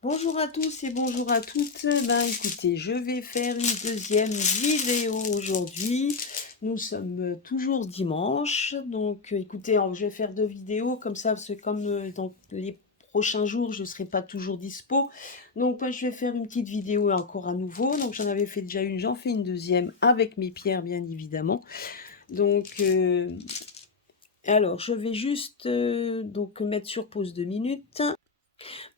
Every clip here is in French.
Bonjour à tous et bonjour à toutes. Ben écoutez, je vais faire une deuxième vidéo aujourd'hui. Nous sommes toujours dimanche, donc écoutez, je vais faire deux vidéos comme ça, parce que comme dans les prochains jours, je ne serai pas toujours dispo. Donc moi, je vais faire une petite vidéo encore à nouveau. Donc j'en avais fait déjà une, j'en fais une deuxième avec mes pierres, bien évidemment. Donc alors, je vais juste donc mettre sur pause 2 minutes.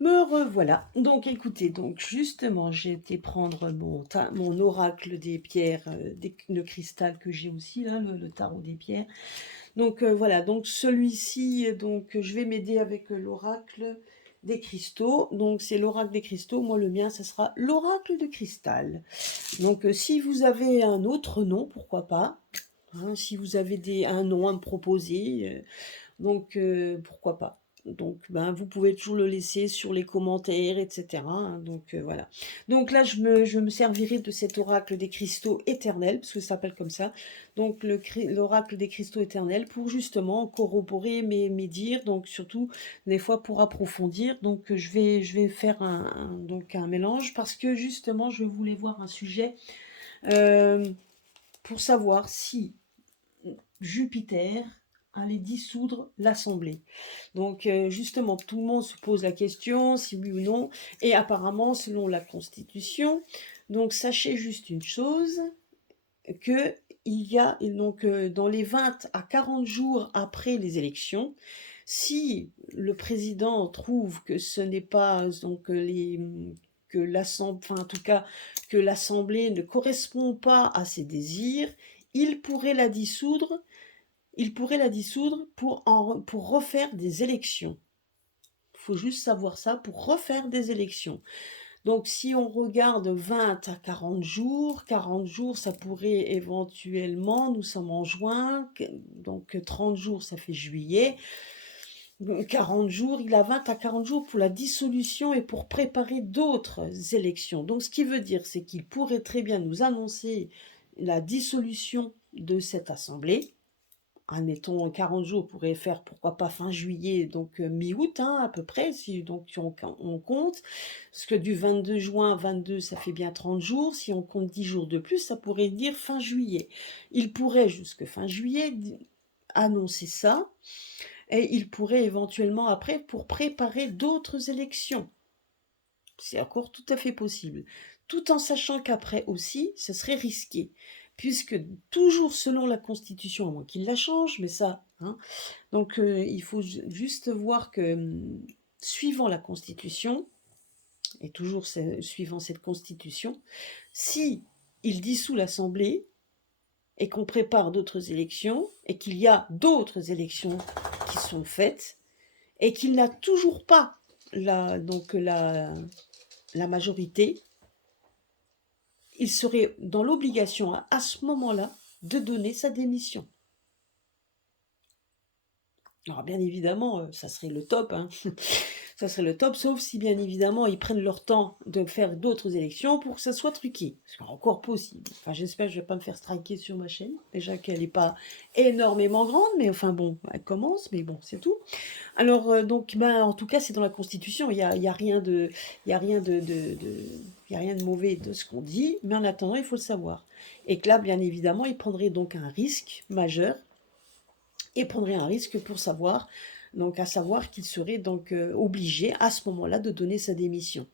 Me revoilà. Donc écoutez, donc justement, j'ai été prendre mon oracle des pierres, de cristal que j'ai aussi là, le tarot des pierres. Donc voilà, donc celui-ci, donc je vais m'aider avec l'oracle des cristaux. Donc c'est l'oracle des cristaux. Moi, le mien, ce sera l'oracle de cristal. Donc si vous avez un autre nom, pourquoi pas, hein, si vous avez un nom à me proposer, donc pourquoi pas. Donc ben, vous pouvez toujours le laisser sur les commentaires, etc., hein, donc voilà. Donc là, je me servirai de cet oracle des cristaux éternels, parce que ça s'appelle comme ça. Donc l'oracle des cristaux éternels, pour justement corroborer mes dires, donc surtout des fois pour approfondir. Donc je vais faire donc un mélange, parce que justement, je voulais voir un sujet euh, pour savoir si Jupiter allait dissoudre l'Assemblée. Donc justement, tout le monde se pose la question, si oui ou non, et apparemment, selon la Constitution, donc sachez juste une chose, que il y a donc dans les 20 à 40 jours après les élections, si le président trouve que ce n'est pas donc que l'Assemblée, enfin en tout cas que l'Assemblée ne correspond pas à ses désirs, il pourrait la dissoudre pour refaire des élections. Il faut juste savoir ça, pour refaire des élections. Donc si on regarde 20 à 40 jours, ça pourrait éventuellement, nous sommes en juin, donc 30 jours, ça fait juillet. 40 jours, il a 20 à 40 jours pour la dissolution et pour préparer d'autres élections. Donc ce qui veut dire, c'est qu'il pourrait très bien nous annoncer la dissolution de cette assemblée. Admettons 40 jours, pourrait faire pourquoi pas fin juillet, donc mi-août hein, à peu près, si donc on compte, parce que du 22 juin 22, ça fait bien 30 jours, si on compte 10 jours de plus, ça pourrait dire fin juillet. Il pourrait jusque fin juillet annoncer ça, et il pourrait éventuellement après pour préparer d'autres élections. C'est encore tout à fait possible, tout en sachant qu'après aussi, ce serait risqué, puisque toujours selon la Constitution, à moins qu'il la change, mais ça, hein, donc il faut juste voir que, suivant la Constitution, et toujours suivant cette Constitution, si il dissout l'Assemblée et qu'on prépare d'autres élections, et qu'il y a d'autres élections qui sont faites, et qu'il n'a toujours pas donc la majorité, il serait dans l'obligation à ce moment-là de donner sa démission. Alors bien évidemment, ça serait le top, hein. Ça serait le top, sauf si bien évidemment ils prennent leur temps de faire d'autres élections pour que ça soit truqué. C'est encore possible. Enfin j'espère que je ne vais pas me faire striker sur ma chaîne. Déjà qu'elle n'est pas énormément grande, mais enfin bon, elle commence, mais bon, c'est tout. Alors donc ben, en tout cas c'est dans la Constitution, il y a rien de, il y a rien il y a rien de mauvais de ce qu'on dit, mais en attendant il faut le savoir. Et que là bien évidemment il prendrait donc un risque majeur, et prendrait un risque pour savoir, donc à savoir qu'il serait donc obligé à ce moment-là de donner sa démission.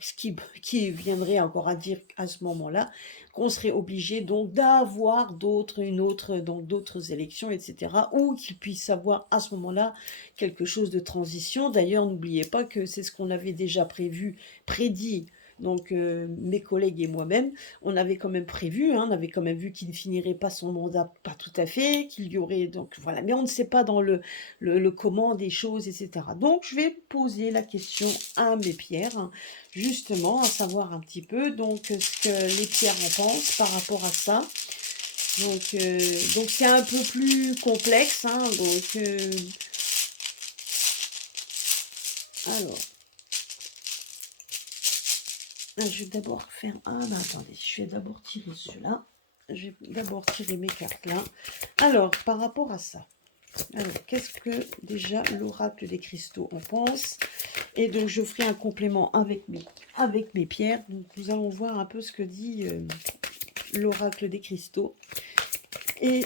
Ce qui viendrait encore à dire à ce moment-là qu'on serait obligé donc d'avoir d'autres élections, etc., ou qu'il puisse avoir à ce moment-là quelque chose de transition. D'ailleurs, n'oubliez pas que c'est ce qu'on avait déjà prédit. Donc mes collègues et moi-même, on avait quand même prévu, hein, on avait quand même vu qu'il ne finirait pas son mandat, pas tout à fait, qu'il y aurait donc voilà, mais on ne sait pas dans le comment des choses, etc. Donc je vais poser la question à mes pierres, hein, justement, à savoir un petit peu donc ce que les pierres en pensent par rapport à ça. Donc c'est un peu plus complexe, hein, alors, je vais d'abord faire... Ah, ben attendez, je vais d'abord tirer ceux-là. Je vais d'abord tirer mes cartes là. Alors, par rapport à ça, alors, qu'est-ce que déjà l'oracle des cristaux en pense? Et donc, je ferai un complément avec mes pierres. Donc, nous allons voir un peu ce que dit l'oracle des cristaux et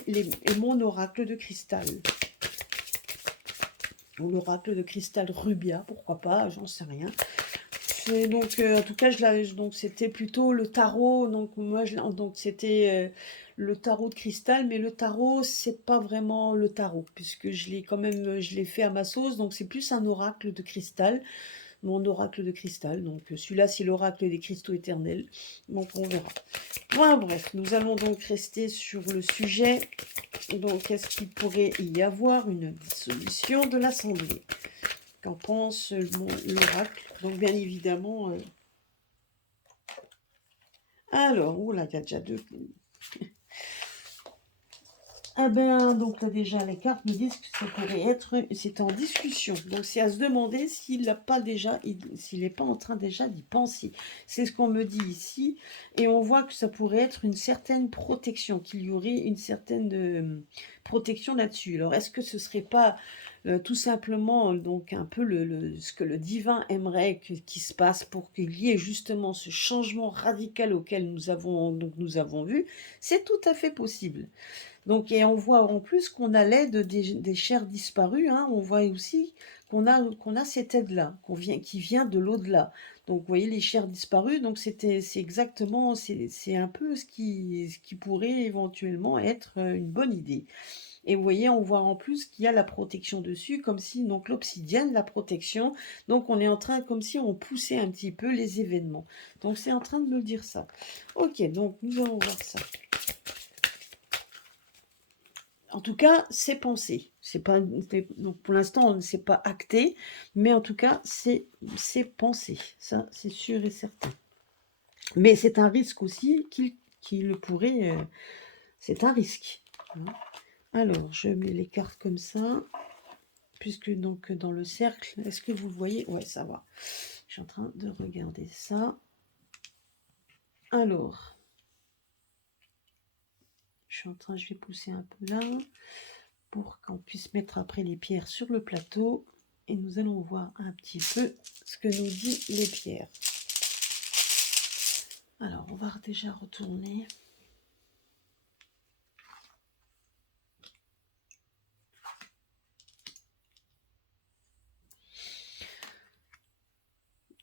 mon oracle de cristal. Ou l'oracle de cristal rubia, pourquoi pas, j'en sais rien. Donc, en tout cas, donc c'était plutôt le tarot. Donc, moi, donc c'était le tarot de cristal, mais le tarot, c'est pas vraiment le tarot, puisque je l'ai quand même, je l'ai fait à ma sauce. Donc, c'est plus un oracle de cristal, mon oracle de cristal. Donc, celui-là, c'est l'oracle des cristaux éternels. Donc, on verra. Enfin, bref, nous allons donc rester sur le sujet. Donc, est-ce qu'il pourrait y avoir une dissolution de l'assemblée? Qu'en pense l'oracle? Donc, bien évidemment... Alors, oula, il y a déjà deux. Ah ben, donc là déjà, les cartes me disent que ça pourrait être... C'est en discussion. Donc, c'est à se demander s'il n'a pas déjà... S'il n'est pas en train déjà d'y penser. C'est ce qu'on me dit ici. Et on voit que ça pourrait être une certaine protection, qu'il y aurait une certaine protection là-dessus. Alors, est-ce que ce serait pas... tout simplement, donc un peu ce que le divin aimerait qu'il se passe pour qu'il y ait justement ce changement radical auquel nous avons vu, c'est tout à fait possible. Donc, et on voit en plus qu'on a l'aide des chers disparus, hein, on voit aussi qu'on a cette aide-là, qui vient de l'au-delà. Donc, vous voyez, les chers disparus, donc c'est exactement, c'est un peu ce qui pourrait éventuellement être une bonne idée. Et vous voyez, on voit en plus qu'il y a la protection dessus, comme si, donc l'obsidienne, la protection, donc on est en train, comme si on poussait un petit peu les événements. Donc c'est en train de me dire ça. Ok, donc nous allons voir ça. En tout cas, c'est pensé. C'est pas, donc pour l'instant, c'est pas acté, mais en tout cas, c'est pensé. Ça, c'est sûr et certain. Mais c'est un risque aussi qu'il pourrait... c'est un risque. Hein. Alors, je mets les cartes comme ça, puisque donc dans le cercle, est-ce que vous voyez? Ouais, ça va. Je suis en train de regarder ça. Alors, je vais pousser un peu là, pour qu'on puisse mettre après les pierres sur le plateau. Et nous allons voir un petit peu ce que nous dit les pierres. Alors, on va déjà retourner.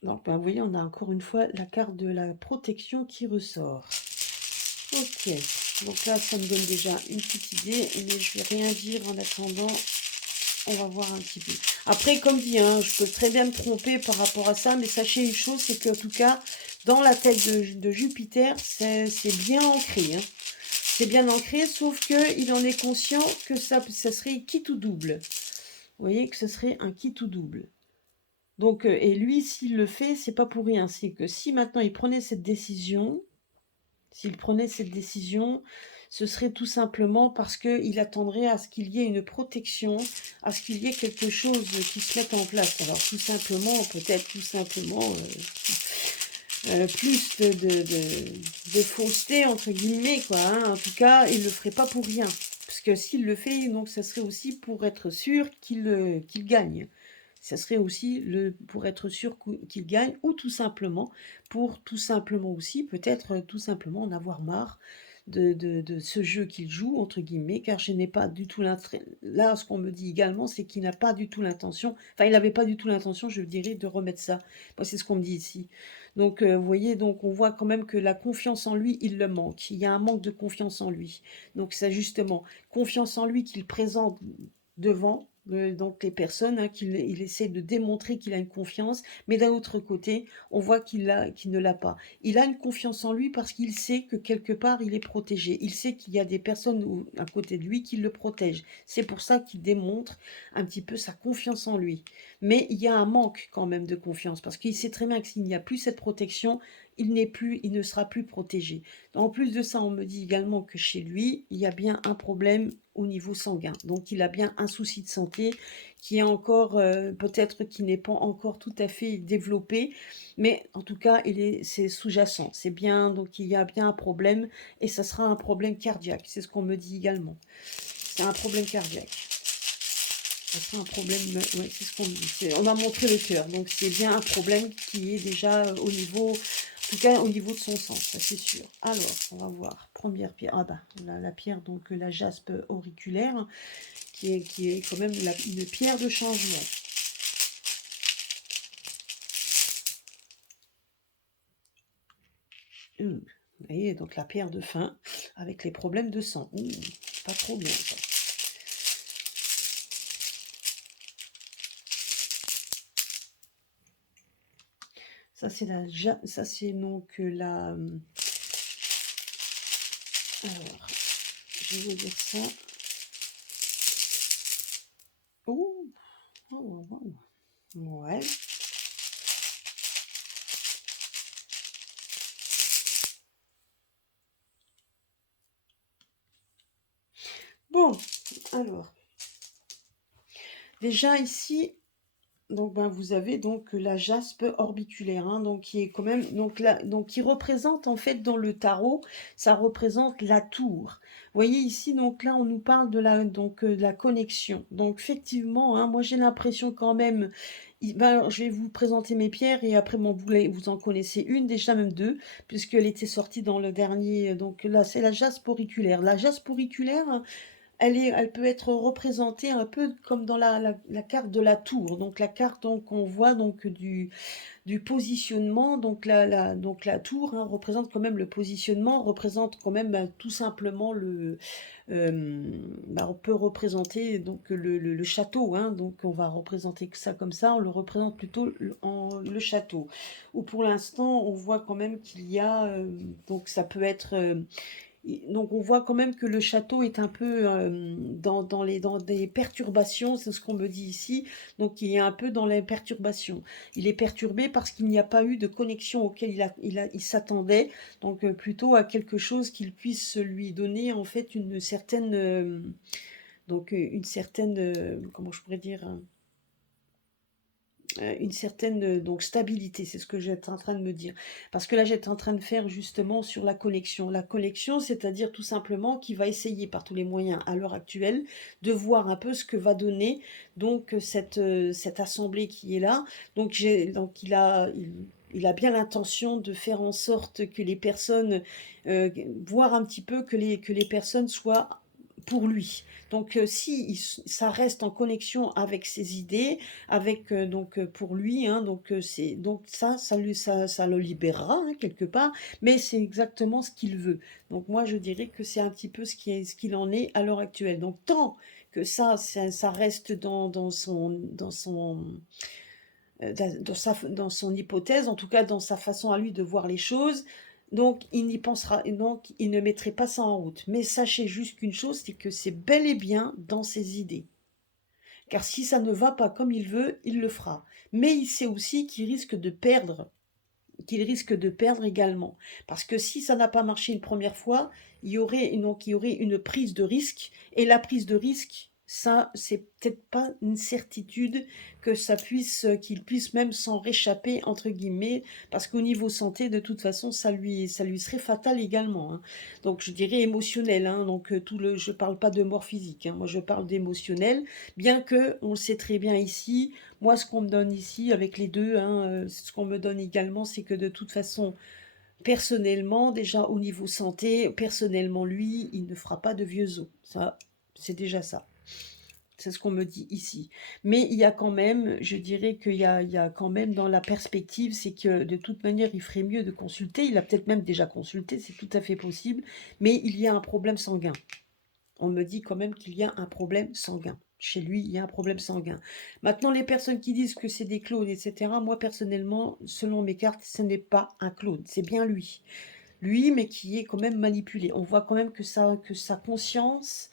Donc, ben, vous voyez, on a encore une fois la carte de la protection qui ressort. Ok, donc là, ça me donne déjà une petite idée, mais je vais rien dire en attendant. On va voir un petit peu. Après, comme dit, hein, je peux très bien me tromper par rapport à ça, mais sachez une chose, c'est qu'en tout cas, dans la tête de Jupiter, c'est bien ancré. Hein. C'est bien ancré, sauf qu'il en est conscient que ça serait quitte ou double. Vous voyez que ce serait un quitte ou double. Donc, et lui, s'il le fait, c'est pas pour rien. C'est que si maintenant il prenait cette décision, ce serait tout simplement parce qu'il attendrait à ce qu'il y ait une protection, à ce qu'il y ait quelque chose qui se mette en place. Alors tout simplement, peut-être tout simplement, plus de fausseté, entre guillemets, quoi. Hein. En tout cas, il ne le ferait pas pour rien. Parce que s'il le fait, donc ça serait aussi pour être sûr qu'il gagne. Ça serait aussi pour être sûr qu'il gagne, ou tout simplement, pour tout simplement aussi, peut-être tout simplement en avoir marre de ce jeu qu'il joue, entre guillemets, car je n'ai pas du tout l'intention. Là, ce qu'on me dit également, c'est qu'il n'a pas du tout l'intention, enfin, il n'avait pas du tout l'intention, je dirais, de remettre ça. Moi, c'est ce qu'on me dit ici. Donc, vous voyez, donc on voit quand même que la confiance en lui, il le manque. Il y a un manque de confiance en lui. Donc, c'est justement confiance en lui qu'il présente devant donc les personnes, hein, il essaie de démontrer qu'il a une confiance, mais d'un autre côté, on voit qu'il ne l'a pas. Il a une confiance en lui parce qu'il sait que quelque part, il est protégé. Il sait qu'il y a des personnes à côté de lui qui le protègent. C'est pour ça qu'il démontre un petit peu sa confiance en lui. Mais il y a un manque quand même de confiance, parce qu'il sait très bien que s'il n'y a plus cette protection, il ne sera plus protégé. En plus de ça, on me dit également que chez lui, il y a bien un problème au niveau sanguin. Donc, il a bien un souci de santé qui est encore, peut-être qui n'est pas encore tout à fait développé, mais en tout cas, c'est sous-jacent. C'est bien, donc il y a bien un problème, et ça sera un problème cardiaque. C'est ce qu'on me dit également. C'est un problème cardiaque. Ça serait un problème, ouais, c'est ce qu'on dit. On a montré le cœur, donc c'est bien un problème qui est déjà au niveau, en tout cas au niveau de son sens, ça c'est sûr. Alors, on va voir. Première pierre, ah bah, la pierre, donc la jaspe auriculaire, qui est quand même une pierre de changement. Vous voyez, donc la pierre de faim avec les problèmes de sang. Pas trop bien ça. Ça c'est ça c'est donc la. Alors, je vais vous dire ça. Oh, oh, oh, oh. Ouais. Bon, alors, déjà ici, donc ben, vous avez donc la jaspe orbiculaire, hein, donc qui est quand même, donc là, donc qui représente en fait dans le tarot, ça représente la tour. Vous voyez ici, donc là, on nous parle de de la connexion. Donc effectivement, hein, moi j'ai l'impression quand même, ben, je vais vous présenter mes pierres et après bon, vous en connaissez une, déjà même deux, puisqu'elle était sortie dans le dernier. Donc là, c'est la jaspe auriculaire. La jaspe auriculaire, elle peut être représentée un peu comme dans la carte de la tour. Donc la carte donc, on voit donc du positionnement. Donc donc la tour, hein, représente quand même le positionnement, représente quand même tout simplement on peut représenter donc le château. Hein, donc on va représenter ça comme ça. On le représente plutôt le château. Où pour l'instant on voit quand même qu'il y a donc ça peut être donc on voit quand même que le château est un peu dans des perturbations, c'est ce qu'on me dit ici, donc il est un peu dans les perturbations. Il est perturbé parce qu'il n'y a pas eu de connexion auquel il s'attendait, donc plutôt à quelque chose qu'il puisse lui donner en fait une certaine, comment je pourrais dire, une certaine donc stabilité, c'est ce que j'étais en train de me dire. Parce que là, j'étais en train de faire justement sur la connexion. La connexion, c'est-à-dire tout simplement qu'il va essayer par tous les moyens à l'heure actuelle de voir un peu ce que va donner donc cette assemblée qui est là. Donc il a bien l'intention de faire en sorte que les personnes, voir un petit peu que les personnes soient pour lui. Donc si ça reste en connexion avec ses idées, avec pour lui, hein, c'est donc ça le libérera hein, quelque part, mais c'est exactement ce qu'il veut. Donc moi je dirais que c'est un petit peu ce qu'il en est à l'heure actuelle. Donc tant que ça reste dans son hypothèse, en tout cas dans sa façon à lui de voir les choses. Donc, il n'y pensera, donc il ne mettrait pas ça en route. Mais sachez juste qu'une chose, c'est que c'est bel et bien dans ses idées. Car si ça ne va pas comme il veut, il le fera. Mais il sait aussi qu'il risque de perdre également. Parce que si ça n'a pas marché une première fois, il y aurait une prise de risque. Et la prise de risque, ça, c'est peut-être pas une certitude qu'il puisse même s'en réchapper, entre guillemets, parce qu'au niveau santé, de toute façon, ça lui serait fatal également. Hein. Donc, je dirais émotionnel. Hein, donc, je parle pas de mort physique. Hein, moi, je parle d'émotionnel, bien que, on le sait très bien ici, moi, ce qu'on me donne ici avec les deux, hein, ce qu'on me donne également, c'est que de toute façon, personnellement, déjà au niveau santé, personnellement, lui, il ne fera pas de vieux os. Ça, c'est déjà ça. C'est ce qu'on me dit ici. Mais il y a quand même, je dirais il y a quand même dans la perspective, c'est que de toute manière, il ferait mieux de consulter. Il a peut-être même déjà consulté, c'est tout à fait possible. Mais il y a un problème sanguin. On me dit quand même qu'il y a un problème sanguin. Chez lui, il y a un problème sanguin. Maintenant, les personnes qui disent que c'est des clones, etc., moi, personnellement, selon mes cartes, ce n'est pas un clone. C'est bien lui. Lui, mais qui est quand même manipulé. On voit quand même que sa conscience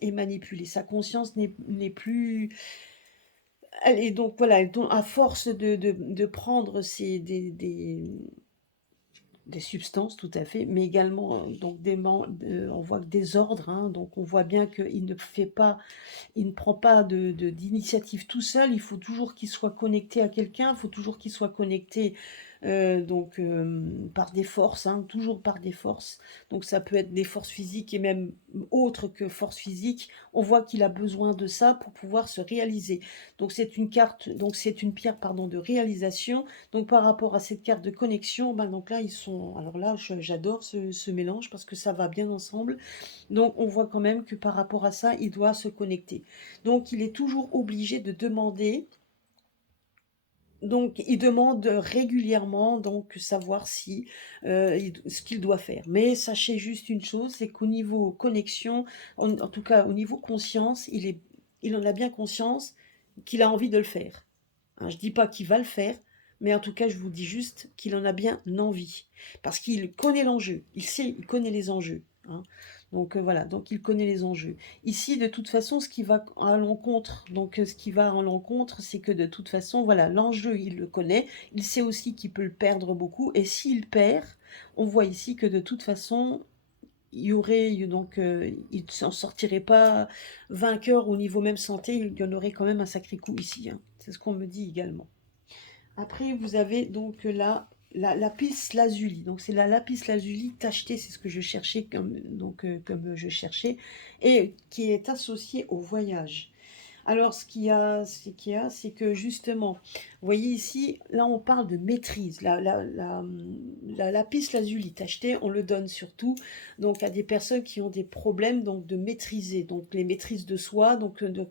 est manipulée. Sa conscience n'est plus... Elle est donc, voilà, à force de prendre des substances, tout à fait, mais également donc on voit des ordres, hein, donc on voit bien qu'il ne fait pas, il ne prend pas d'initiative tout seul. Il faut toujours qu'il soit connecté à quelqu'un, il faut toujours qu'il soit connecté par des forces, hein, toujours par des forces. Donc ça peut être des forces physiques et même autres que forces physiques. On voit qu'il a besoin de ça pour pouvoir se réaliser. Donc c'est une pierre, pardon, de réalisation. Donc par rapport à cette carte de connexion, ben donc là ils sont alors là j'adore ce mélange parce que ça va bien ensemble. Donc on voit quand même que par rapport à ça, il doit se connecter. Donc il est toujours obligé de demander, donc il demande régulièrement donc savoir si, ce qu'il doit faire. Mais sachez juste une chose, c'est qu'au niveau connexion, en tout cas au niveau conscience, il en a bien conscience qu'il a envie de le faire. Hein, je dis pas qu'il va le faire, mais en tout cas je vous dis juste qu'il en a bien envie. Parce qu'il connaît l'enjeu, il connaît les enjeux, hein. Donc voilà, donc il connaît les enjeux. Ici, de toute façon, ce qui va à l'encontre, ce qui va à l'encontre, c'est que de toute façon, voilà, l'enjeu, il le connaît. Il sait aussi qu'il peut le perdre beaucoup. Et s'il perd, on voit ici que de toute façon, il y aurait il ne s'en sortirait pas vainqueur au niveau même santé. Il y en aurait quand même un sacré coup ici, hein. C'est ce qu'on me dit également. Après, vous avez donc là la lapis lazuli. Donc c'est la lapis lazuli tachetée, c'est ce que je cherchais comme je cherchais, et qui est associée au voyage. Alors, c'est que justement, vous voyez ici, là on parle de maîtrise. La lapis lazuli tacheté, on le donne surtout donc à des personnes qui ont des problèmes donc de maîtriser, donc les maîtrises de soi,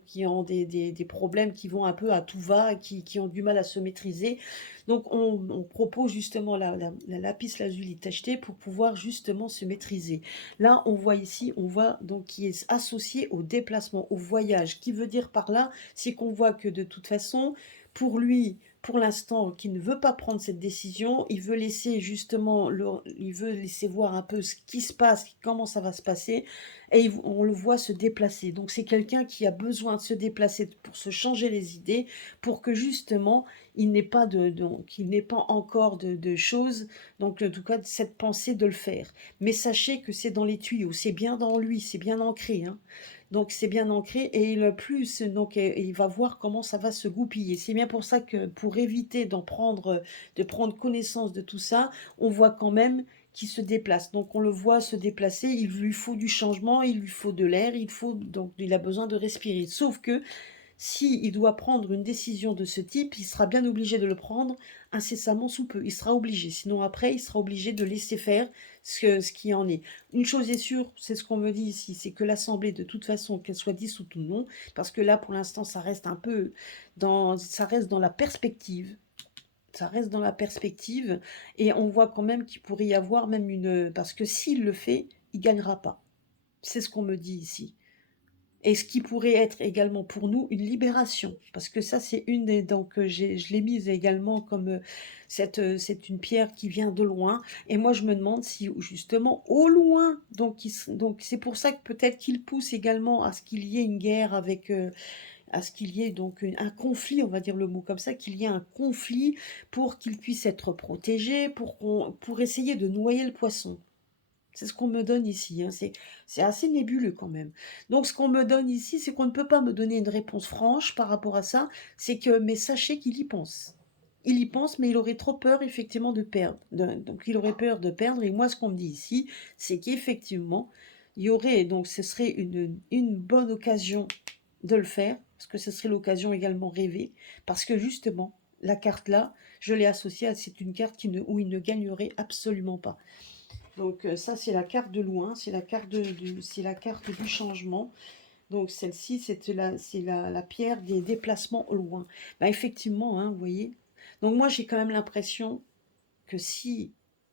qui ont des problèmes qui vont un peu à tout va, qui ont du mal à se maîtriser. Donc on propose justement la lapis lazuli tacheté pour pouvoir justement se maîtriser. Là, on voit ici, on voit donc qui est associé au déplacement, au voyage. Qui veut dire par là, c'est qu'on voit que de toute façon, pour lui, pour l'instant, qu'il ne veut pas prendre cette décision, il veut laisser justement, il veut laisser voir un peu ce qui se passe, comment ça va se passer, et on le voit se déplacer. Donc c'est quelqu'un qui a besoin de se déplacer pour se changer les idées, pour que justement il n'ait pas qu'il n'ait pas encore de choses, donc en tout cas de cette pensée de le faire. Mais sachez que c'est dans les tuyaux, c'est bien dans lui, c'est bien ancré, hein. Donc c'est bien ancré et le plus, il va voir comment ça va se goupiller. C'est bien pour ça que pour éviter de prendre connaissance de tout ça, on voit quand même qu'il se déplace. Donc on le voit se déplacer, il lui faut du changement, il lui faut de l'air, donc il a besoin de respirer. Sauf que s'il doit prendre une décision de ce type, il sera bien obligé de le prendre incessamment sous peu. Il sera obligé. Sinon, après, il sera obligé de laisser faire ce qui en est. Une chose est sûre, c'est ce qu'on me dit ici, c'est que l'Assemblée, de toute façon, qu'elle soit dissoute ou non, parce que là, pour l'instant, ça reste dans la perspective. Ça reste dans la perspective. Et on voit quand même qu'il pourrait y avoir même parce que s'il le fait, il gagnera pas. C'est ce qu'on me dit ici. Et ce qui pourrait être également pour nous une libération, parce que ça c'est une des donc je l'ai mise également comme, c'est une pierre qui vient de loin et moi je me demande si justement au loin, donc c'est pour ça que peut-être qu'il pousse également à ce qu'il y ait une guerre à ce qu'il y ait donc un conflit, on va dire le mot comme ça, qu'il y ait un conflit pour qu'il puisse être protégé, pour essayer de noyer le poisson. C'est ce qu'on me donne ici, hein. C'est assez nébuleux quand même. Donc ce qu'on me donne ici, c'est qu'on ne peut pas me donner une réponse franche par rapport à ça. Mais sachez qu'il y pense. Il y pense, mais il aurait trop peur effectivement de perdre. Donc il aurait peur de perdre. Et moi, ce qu'on me dit ici, c'est qu'effectivement, il y aurait, donc ce serait une bonne occasion de le faire, parce que ce serait l'occasion également rêvée, parce que justement, la carte là, je l'ai associée à, c'est une carte où il ne gagnerait absolument pas. Donc ça, c'est la carte de loin, c'est la carte du changement. Donc celle-ci, c'est la pierre des déplacements au loin. Bah, effectivement, hein, vous voyez. Donc moi, j'ai quand même l'impression que s'il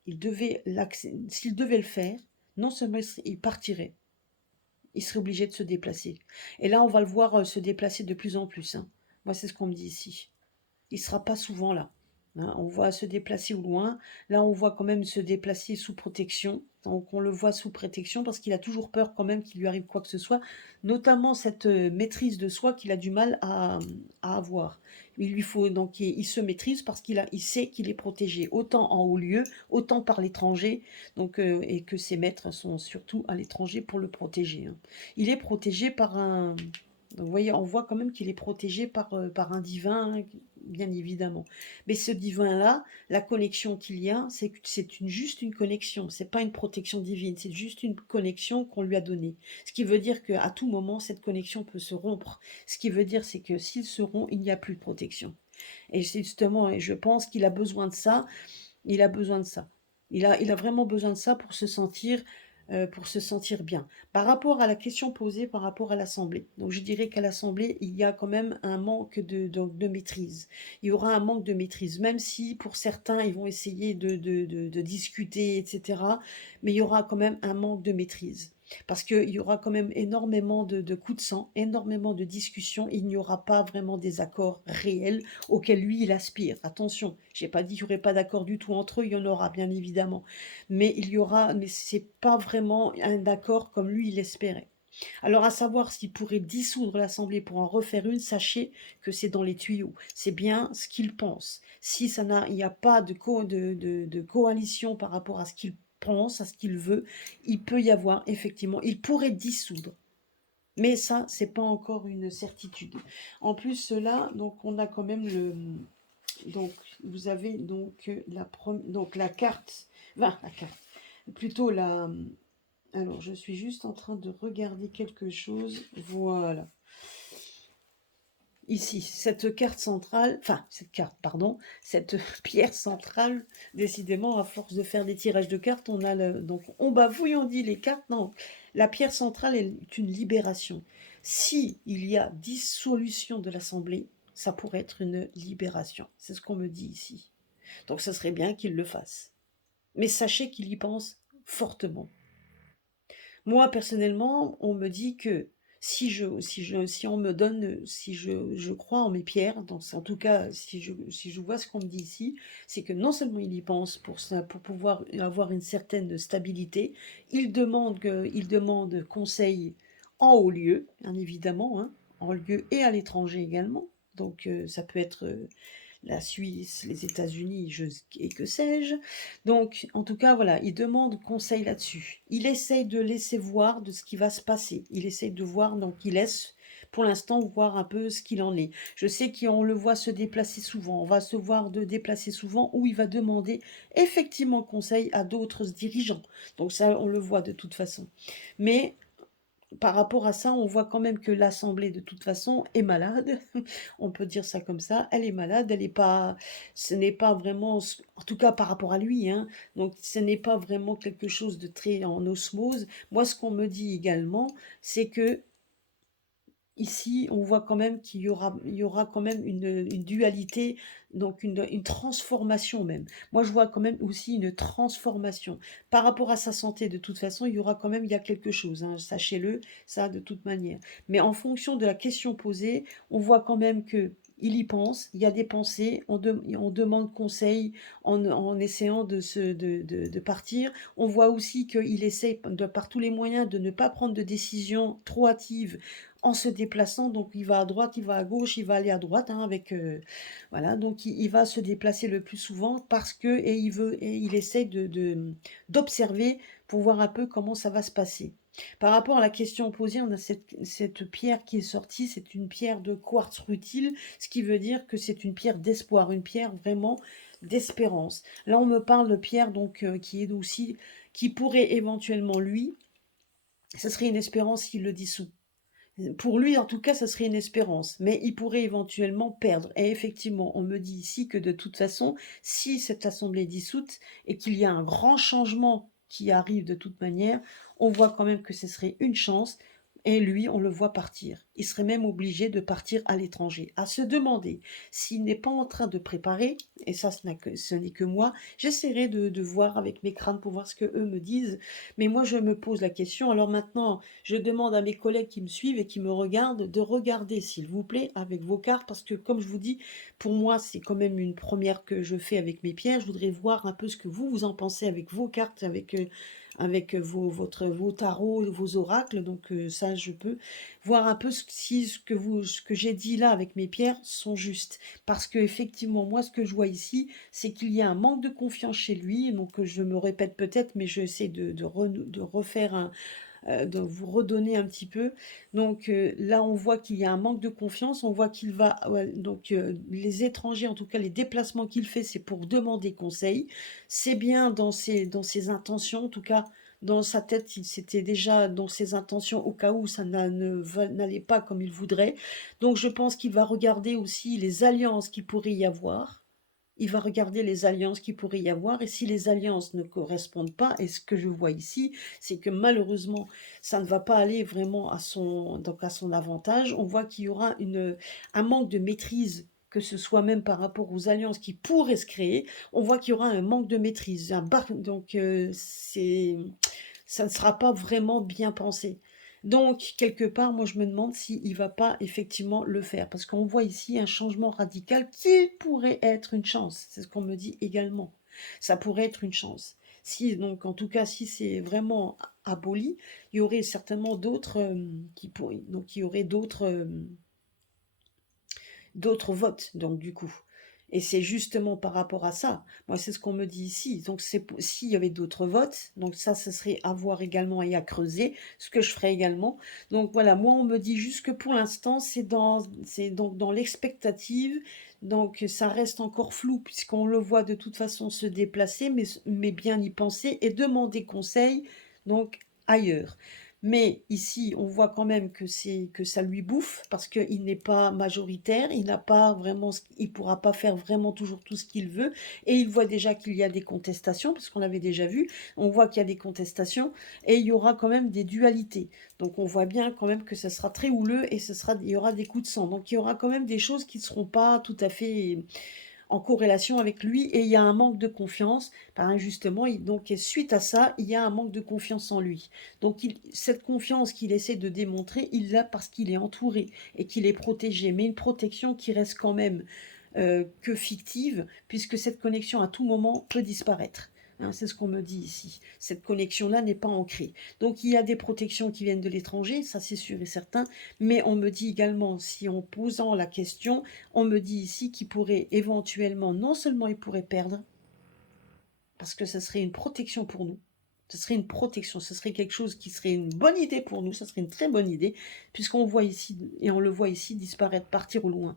devait le faire, non seulement il partirait, il serait obligé de se déplacer. Et là, on va le voir se déplacer de plus en plus, hein. Moi, c'est ce qu'on me dit ici. Il sera pas souvent là, hein. On voit se déplacer au loin. Là, on voit quand même se déplacer sous protection. Donc, on le voit sous protection parce qu'il a toujours peur quand même qu'il lui arrive quoi que ce soit, notamment cette maîtrise de soi qu'il a du mal à avoir. Il lui faut donc il se maîtrise parce il sait qu'il est protégé autant en haut lieu, autant par l'étranger. Et que ses maîtres sont surtout à l'étranger pour le protéger, hein. Il est protégé par un. Donc, vous voyez, on voit quand même qu'il est protégé par un divin, hein, bien évidemment. Mais ce divin-là, la connexion qu'il y a, c'est que c'est juste une connexion, c'est pas une protection divine, c'est juste une connexion qu'on lui a donnée. Ce qui veut dire qu'à tout moment, cette connexion peut se rompre. Ce qui veut dire, c'est que s'il se rompt, il n'y a plus de protection. Et c'est justement, et je pense qu'il a besoin de ça, il a besoin de ça. Il a vraiment besoin de ça pour se sentir bien. Par rapport à la question posée par rapport à l'Assemblée, donc je dirais qu'à l'Assemblée, il y a quand même un manque de maîtrise. Il y aura un manque de maîtrise, même si pour certains, ils vont essayer de discuter, etc. Mais il y aura quand même un manque de maîtrise. Parce qu'il y aura quand même énormément de coups de sang, énormément de discussions, il n'y aura pas vraiment des accords réels auxquels lui, il aspire. Attention, j'ai pas dit qu'il n'y aurait pas d'accord du tout entre eux, il y en aura bien évidemment. Mais il y aura, mais c'est pas vraiment un accord comme lui, il espérait. Alors, à savoir s'il pourrait dissoudre l'Assemblée pour en refaire une, sachez que c'est dans les tuyaux. C'est bien ce qu'il pense. Si ça n'a, il n'y a pas de coalition par rapport à ce qu'il pense, à ce qu'il veut, il peut y avoir, effectivement, il pourrait dissoudre. Mais ça, c'est pas encore une certitude. En plus, cela, donc on a quand même donc vous avez donc donc la carte, enfin la carte, plutôt la, alors je suis juste en train de regarder quelque chose, voilà. Ici, cette carte centrale, enfin cette carte, pardon, cette pierre centrale, décidément, à force de faire des tirages de cartes, on a donc on bafouille, on dit les cartes, non. La pierre centrale est une libération. Si il y a dissolution de l'Assemblée, ça pourrait être une libération. C'est ce qu'on me dit ici. Donc ça serait bien qu'il le fasse. Mais sachez qu'il y pense fortement. Moi, personnellement, on me dit que si on me donne, si je crois en mes pierres, en tout cas, si je vois ce qu'on me dit ici, c'est que non seulement il y pense pour ça, pour pouvoir avoir une certaine stabilité, il demande conseil en haut lieu, bien évidemment, hein, en lieu et à l'étranger également. Donc, ça peut être la Suisse, les États-Unis, et que sais-je. Donc, en tout cas, voilà, il demande conseil là-dessus. Il essaye de laisser voir de ce qui va se passer. Il essaye de voir, donc il laisse pour l'instant voir un peu ce qu'il en est. Je sais qu'on le voit se déplacer souvent. On va se voir de déplacer souvent où il va demander effectivement conseil à d'autres dirigeants. Donc ça, on le voit de toute façon. Mais par rapport à ça, on voit quand même que l'Assemblée, de toute façon, est malade. On peut dire ça comme ça. Elle est malade, elle est pas, ce n'est pas vraiment, en tout cas par rapport à lui, hein. Donc, ce n'est pas vraiment quelque chose de très en osmose. Moi, ce qu'on me dit également, c'est que ici, on voit quand même il y aura quand même une dualité, donc une transformation même. Moi, je vois quand même aussi une transformation. Par rapport à sa santé, de toute façon, il y aura quand même, il y a quelque chose, hein, sachez-le, ça de toute manière. Mais en fonction de la question posée, on voit quand même que il y pense, il y a des pensées, on demande conseil en essayant de partir. On voit aussi qu'il essaie par tous les moyens de ne pas prendre de décision trop hâtive en se déplaçant, donc il va à droite, il va à gauche, il va aller à droite, hein, avec voilà, donc il va se déplacer le plus souvent parce que il essaie d'observer pour voir un peu comment ça va se passer. Par rapport à la question posée, on a cette pierre qui est sortie, c'est une pierre de quartz rutile, ce qui veut dire que c'est une pierre d'espoir, une pierre vraiment d'espérance. Là, on me parle de pierre donc qui est aussi, qui pourrait éventuellement lui, ce serait une espérance s'il le dissout. Pour lui, en tout cas, ça serait une espérance, mais il pourrait éventuellement perdre. Et effectivement, on me dit ici que de toute façon, si cette assemblée est dissoute et qu'il y a un grand changement qui arrive de toute manière, on voit quand même que ce serait une chance. Et lui, on le voit partir. Il serait même obligé de partir à l'étranger. À se demander s'il n'est pas en train de préparer, et ça, ce n'est que moi, j'essaierai de voir avec mes crânes pour voir ce que eux me disent. Mais moi, je me pose la question. Alors maintenant, je demande à mes collègues qui me suivent et qui me regardent de regarder, s'il vous plaît, avec vos cartes, parce que comme je vous dis, pour moi, c'est quand même une première que je fais avec mes pierres. Je voudrais voir un peu ce que vous en pensez avec vos cartes, avec vos tarots, vos oracles. Donc ça, je peux voir un peu si ce que j'ai dit là avec mes pierres sont justes. Parce que effectivement, moi, ce que je vois ici, c'est qu'il y a un manque de confiance chez lui. Donc je me répète peut-être, mais je essaie de refaire de vous redonner un petit peu. Donc là, on voit qu'il y a un manque de confiance, on voit qu'il va ouais, donc les étrangers, en tout cas les déplacements qu'il fait, c'est pour demander conseil. C'est bien dans ses intentions, en tout cas dans sa tête, il c'était déjà dans ses intentions au cas où ça n'allait pas comme il voudrait. Donc je pense qu'il va regarder aussi les alliances qu'il pourrait y avoir. Il va regarder les alliances qu'il pourrait y avoir et si les alliances ne correspondent pas, et ce que je vois ici, c'est que malheureusement, ça ne va pas aller vraiment donc à son avantage. On voit qu'il y aura un manque de maîtrise, que ce soit même par rapport aux alliances qui pourraient se créer. On voit qu'il y aura un manque de maîtrise. Donc, ça ne sera pas vraiment bien pensé. Donc, quelque part, moi, je me demande s'il ne va pas effectivement le faire. Parce qu'on voit ici un changement radical qui pourrait être une chance. C'est ce qu'on me dit également. Ça pourrait être une chance. Si, donc, en tout cas, si c'est vraiment aboli, il y aurait certainement d'autres donc il y aurait d'autres votes, donc du coup. Et c'est justement par rapport à ça. Moi, c'est ce qu'on me dit ici. Donc, s'il y avait d'autres votes, donc ça, ce serait à voir également et à creuser, ce que je ferai également. Donc voilà, moi, on me dit juste que pour l'instant, c'est donc dans l'expectative. Donc, ça reste encore flou, puisqu'on le voit de toute façon se déplacer, mais bien y penser et demander conseil, donc ailleurs. Mais ici, on voit quand même que ça lui bouffe parce qu'il n'est pas majoritaire, il n'a pas vraiment, il pourra pas faire vraiment toujours tout ce qu'il veut. Et il voit déjà qu'il y a des contestations, parce qu'on l'avait déjà vu. On voit qu'il y a des contestations et il y aura quand même des dualités. Donc on voit bien quand même que ça sera très houleux et il y aura des coups de sang. Donc il y aura quand même des choses qui ne seront pas tout à fait en corrélation avec lui et il y a un manque de confiance. Justement, donc suite à ça, il y a un manque de confiance en lui. Donc cette confiance qu'il essaie de démontrer, il l'a parce qu'il est entouré et qu'il est protégé, mais une protection qui reste quand même que fictive, puisque cette connexion à tout moment peut disparaître. Hein, c'est ce qu'on me dit ici. Cette connexion-là n'est pas ancrée. Donc il y a des protections qui viennent de l'étranger, ça c'est sûr et certain, mais on me dit également, si en posant la question, on me dit ici qu'il pourrait éventuellement, non seulement il pourrait perdre, parce que ce serait une protection pour nous, ce serait une protection, ce serait quelque chose qui serait une bonne idée pour nous, ce serait une très bonne idée, puisqu'on voit ici, et on le voit ici, disparaître, partir au loin.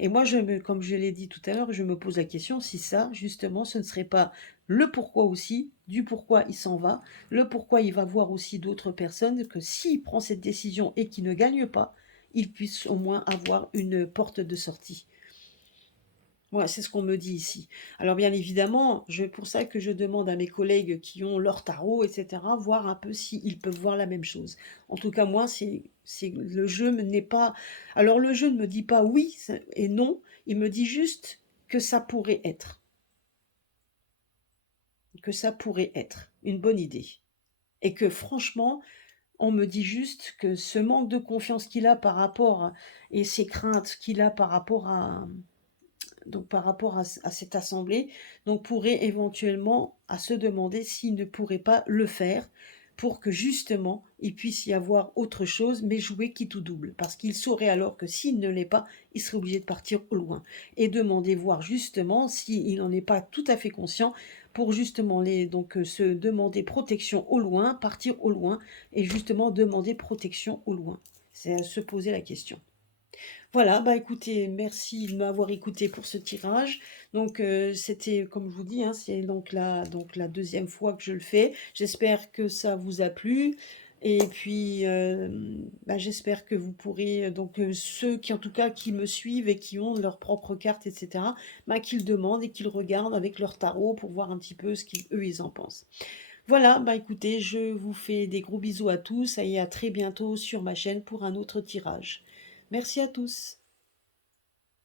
Et moi, comme je l'ai dit tout à l'heure, je me pose la question si ça, justement, ce ne serait pas le pourquoi aussi, du pourquoi il s'en va, le pourquoi il va voir aussi d'autres personnes, que s'il prend cette décision et qu'il ne gagne pas, il puisse au moins avoir une porte de sortie. Ouais, c'est ce qu'on me dit ici. Alors bien évidemment, pour ça que je demande à mes collègues qui ont leur tarot, etc., voir un peu s'ils peuvent voir la même chose. En tout cas, moi, le jeu n'est pas... Alors le jeu ne me dit pas oui et non, il me dit juste que ça pourrait être. Que ça pourrait être une bonne idée. Et que franchement, on me dit juste que ce manque de confiance qu'il a par rapport et ces craintes qu'il a par rapport à cette assemblée, donc pourrait éventuellement à se demander s'il ne pourrait pas le faire pour que justement il puisse y avoir autre chose, mais jouer qui tout double. Parce qu'il saurait alors que s'il ne l'est pas, il serait obligé de partir au loin. Et demander voir justement s'il n'en est pas tout à fait conscient pour justement se demander protection au loin, partir au loin, et justement demander protection au loin. C'est à se poser la question. Voilà, bah écoutez, merci de m'avoir écouté pour ce tirage. Donc c'était, comme je vous dis, hein, c'est donc la deuxième fois que je le fais. J'espère que ça vous a plu. Et puis, bah, j'espère que vous pourrez, ceux qui en tout cas qui me suivent et qui ont leurs propres cartes, etc., bah, qu'ils demandent et qu'ils regardent avec leur tarot pour voir un petit peu ce qu'eux ils en pensent. Voilà, bah écoutez, je vous fais des gros bisous à tous et à très bientôt sur ma chaîne pour un autre tirage. Merci à tous.